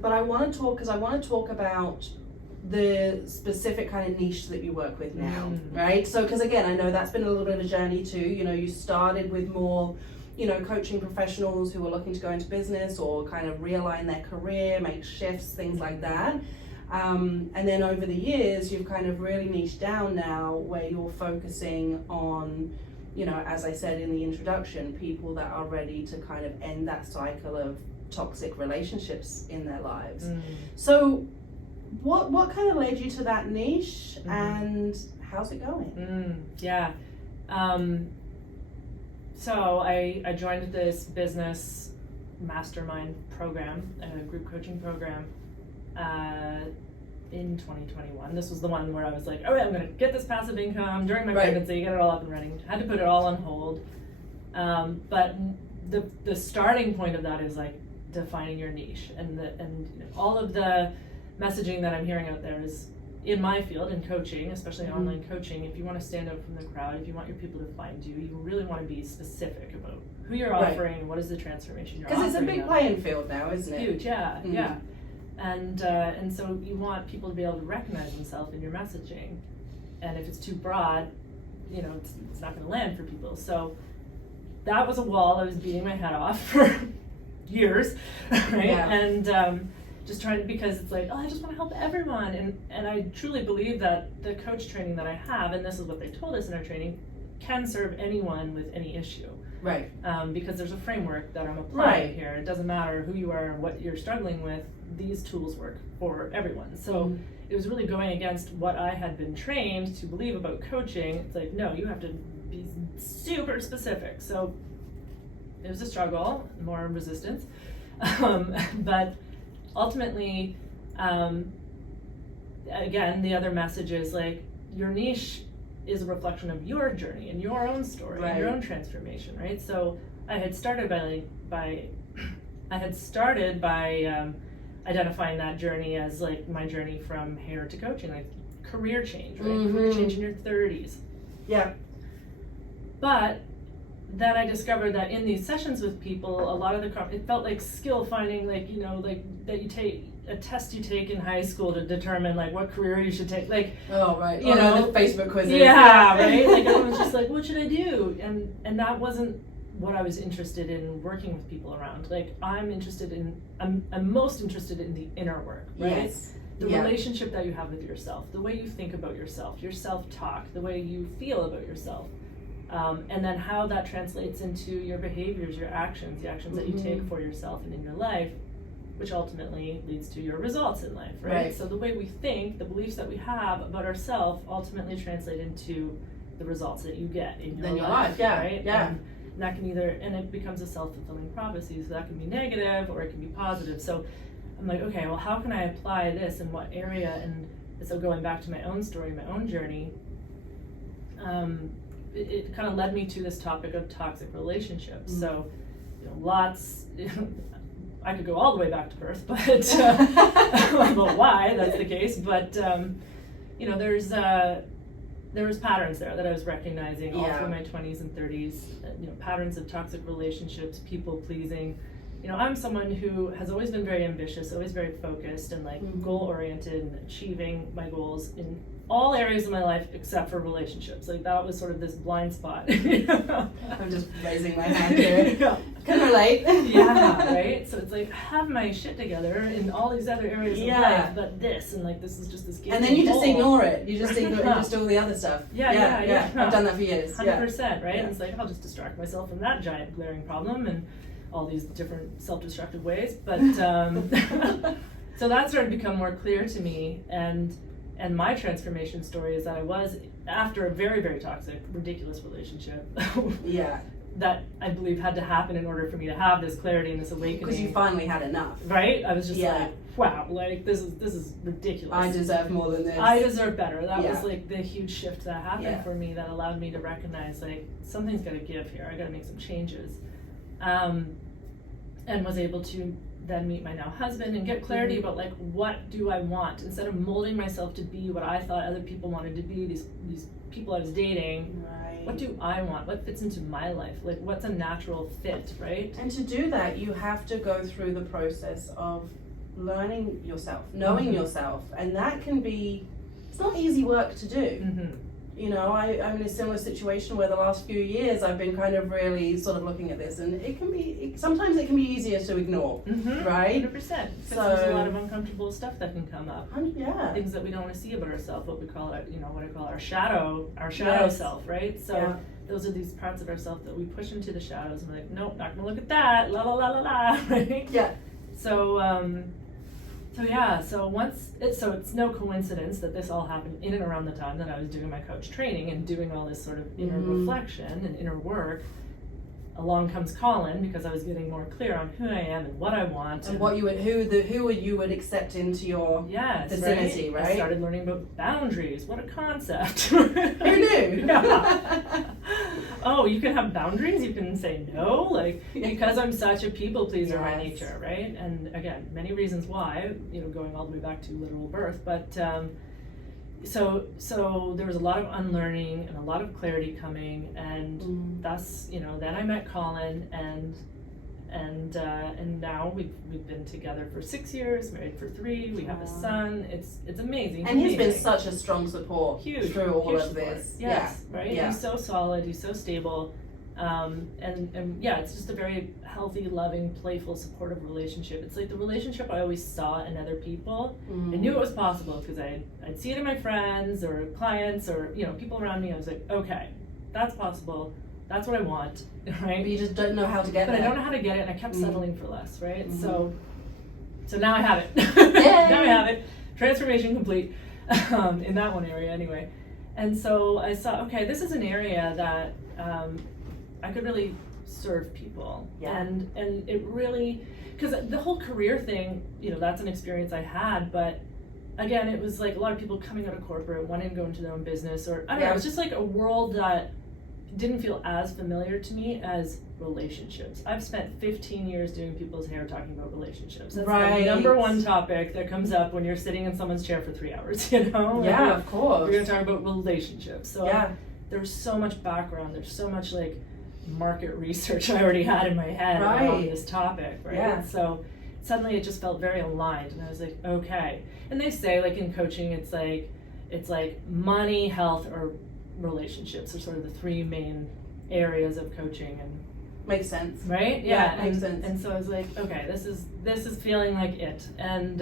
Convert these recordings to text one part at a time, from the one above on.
but I want to talk about the specific kind of niche that you work with now, right? So, because again, I know that's been a little bit of a journey too. You know, you started with more, you know, coaching professionals who are looking to go into business or kind of realign their career, make shifts, things like that. And then over the years, you've kind of really niched down now where you're focusing on, you know, as I said in the introduction, people that are ready to kind of end that cycle of toxic relationships in their lives. So what kind of led you to that niche, and how's it going? Yeah. So I joined this business mastermind program, a group coaching program, in 2021. This was the one where I was like, all right, I'm going to get this passive income during my pregnancy, get it all up and running. Had to put it all on hold. But the starting point of that is like defining your niche, and all of the messaging that I'm hearing out there is in my field, in coaching, especially online coaching. If you want to stand out from the crowd, if you want your people to find you, you really want to be specific about who you're offering and what is the transformation you're offering. Because it's a big playing field now, isn't it? Huge, yeah, yeah. And so you want people to be able to recognize themselves in your messaging, and if it's too broad, you know, it's not going to land for people. So that was a wall I was beating my head off for years, right? Yeah. And just trying to, because it's like, oh, I just want to help everyone, and I truly believe that the coach training that I have, and this is what they told us in our training, can serve anyone with any issue. Right. Because there's a framework that I'm applying here. It doesn't matter who you are and what you're struggling with, these tools work for everyone. So it was really going against what I had been trained to believe about coaching. It's like, no, you have to be super specific. So it was a struggle, more resistance. But ultimately, again, the other message is like, your niche is a reflection of your journey and your own story and your own transformation, right? So I had started by identifying that journey as like my journey from hair to coaching, like career change, right? Career change in your 30s. Yeah. But then I discovered that in these sessions with people, a lot of it felt like skill finding, like, you know, like that you take a test you take in high school to determine like what career you should take, like, you know, the Facebook quizzes. Yeah, right. Like I was just like, what should I do? And that wasn't what I was interested in working with people around. Like I'm most interested in the inner work, right? Yes. The relationship that you have with yourself, the way you think about yourself, your self-talk, the way you feel about yourself. And then how that translates into your behaviors, your actions, the actions that you take for yourself and in your life, which ultimately leads to your results in life, right? So the way we think, the beliefs that we have about ourselves ultimately translate into the results that you get in your life, right? Yeah. And that can and it becomes a self-fulfilling prophecy, so that can be negative or it can be positive. So I'm like, okay, well, how can I apply this in what area? And so going back to my own story, my own journey, it kind of led me to this topic of toxic relationships. So, you know, I could go all the way back to birth, but I don't know why that's the case. But you know, there was patterns there that I was recognizing all through my 20s and 30s. You know, patterns of toxic relationships, people pleasing. You know, I'm someone who has always been very ambitious, always very focused and like goal oriented and achieving my goals in all areas of my life except for relationships. Like that was sort of this blind spot. I'm just raising my hand here. Can relate. Yeah, right? So it's like, I have my shit together in all these other areas of life, but this, and like this is just this and then you just ignore it. You just ignore it, just do all the other stuff. Yeah. I've done that for years. 100%, right? And it's like, I'll just distract myself from that giant glaring problem and all these different self-destructive ways. But so that started to become more clear to me, and my transformation story is that I was, after a very, very toxic, ridiculous relationship, that I believe had to happen in order for me to have this clarity and this awakening. Because you finally had enough. Right? I was just like, wow, like this is ridiculous. I deserve more than this. I deserve better. That was like the huge shift that happened for me that allowed me to recognize like something's got to give here. I got to make some changes. And was able to then meet my now husband and get clarity about like, what do I want, instead of molding myself to be what I thought other people wanted to be, these people I was dating. What do I want? What fits into my life? Like, what's a natural fit, right? And to do that, you have to go through the process of learning yourself, knowing Mhm. yourself, and that can be, it's not easy work to do. Mm-hmm. You know, I'm in a similar situation where the last few years I've been kind of really sort of looking at this, and sometimes it can be easier to ignore, Mm-hmm. right? 100%. Because So- there's a lot of uncomfortable stuff that can come up. Yeah. Things that we don't want to see about ourselves, what we call it, what I call our shadow Yes. self, right? So Yeah. those are these parts of ourselves that we push into the shadows and we're like, nope, not gonna look at that, la la la la la, right? Yeah. So it's no coincidence that this all happened in and around the time that I was doing my coach training and doing all this sort of inner Mhm. reflection and inner work. Along comes Colin, because I was getting more clear on who I am and what I want And what you would, who you would accept into your, yes, vicinity, right? right? I started learning about boundaries. What a concept! who knew? Yeah. Oh, you can have boundaries. You can say no, like because I'm such a people pleaser by Yes. nature, right? And again, many reasons why. Going all the way back to literal birth, but so there was a lot of unlearning and a lot of clarity coming, and thus then I met Colin, and now we've been together for 6 years, married for 3. We have a son. It's amazing. And he's been amazing. such a strong support Huge through all huge of support. this. Yes, right. Yeah. He's so solid. He's so stable, and yeah, it's just a very healthy, loving, playful, supportive relationship. It's like the relationship I always saw in other people. I knew it was possible because I'd see it in my friends or clients or people around me. I was like, okay, that's possible. That's what I want, right? But you just don't know how to get But there. I don't know how to get it, and I kept settling for less, right? Mhm. So now I have it. Yay! Now I have it. Transformation complete in that one area anyway. And so I saw, okay, this is an area that I could really serve people. Yeah. And it really, because the whole career thing, that's an experience I had, but again, it was like a lot of people coming out of corporate, wanting to go into their own business, or I don't know, it was just like a world that didn't feel as familiar to me as relationships. I've spent 15 years doing people's hair talking about relationships. That's Right. the number one topic that comes up when you're sitting in someone's chair for 3 hours, Yeah, of course. We're going to talk about relationships. So Yeah. there's so much background, there's so much like market research I already had in my head around Right. this topic, right? Yeah. So suddenly it just felt very aligned, and I was like, okay. And they say like in coaching, it's like money, health, or relationships are sort of the 3 main areas of coaching, and Makes sense. right, Yeah, and, makes sense. And so I was like, okay, this is feeling like it, and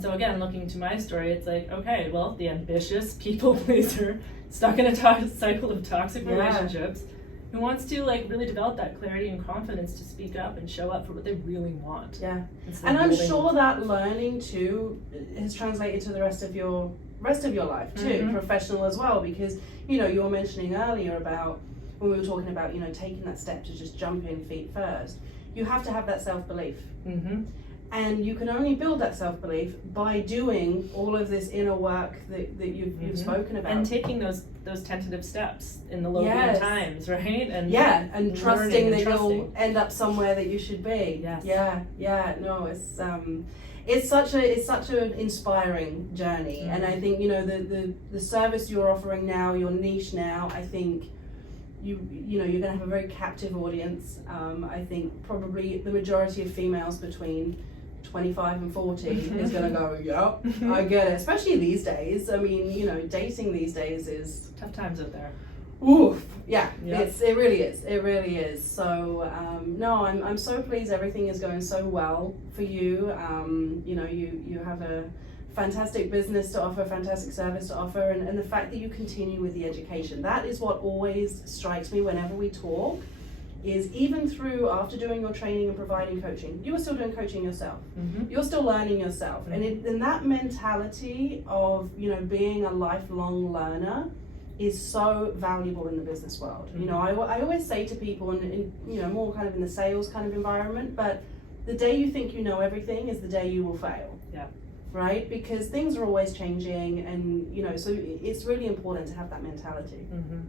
so again, looking to my story, it's like, okay, well, the ambitious people pleaser stuck in a cycle of toxic Yeah. relationships, who wants to like really develop that clarity and confidence to speak up and show up for what they really want. Yeah. instead And of I'm holding- sure that learning too has translated to the rest of your life too, Mhm. professional as well, because you were mentioning earlier about when we were talking about taking that step to just jump in feet first. You have to have that self-belief, Mhm. and you can only build that self-belief by doing all of this inner work that you've Mhm. spoken about. And taking those tentative steps in the low Yes. times, right? And and trusting learning and that you'll trusting. end up somewhere that you should be. Yes. Yeah. No, it's such an inspiring journey, and I think the service you're offering now, your niche now, I think you're going to have a very captive audience. I think probably the majority of females between 25 and 40 is going to go, yep, I get it. Especially these days. I mean, dating these days is tough times out there. oof. Yeah, Yeah. it really is. So no, I'm so pleased everything is going so well for you. You have a fantastic business to offer, fantastic service to offer, and the fact that you continue with the education. That is what always strikes me whenever we talk, is even through after doing your training and providing coaching, you are still doing coaching yourself. Mm-hmm. You're still learning yourself. Mhm. And that mentality of being a lifelong learner is so valuable in the business world. Mhm. I always say to people, in more kind of in the sales kind of environment, but the day you think you know everything is the day you will fail. Yeah. Right? Because things are always changing, and so it's really important to have that mentality. Mm-hmm.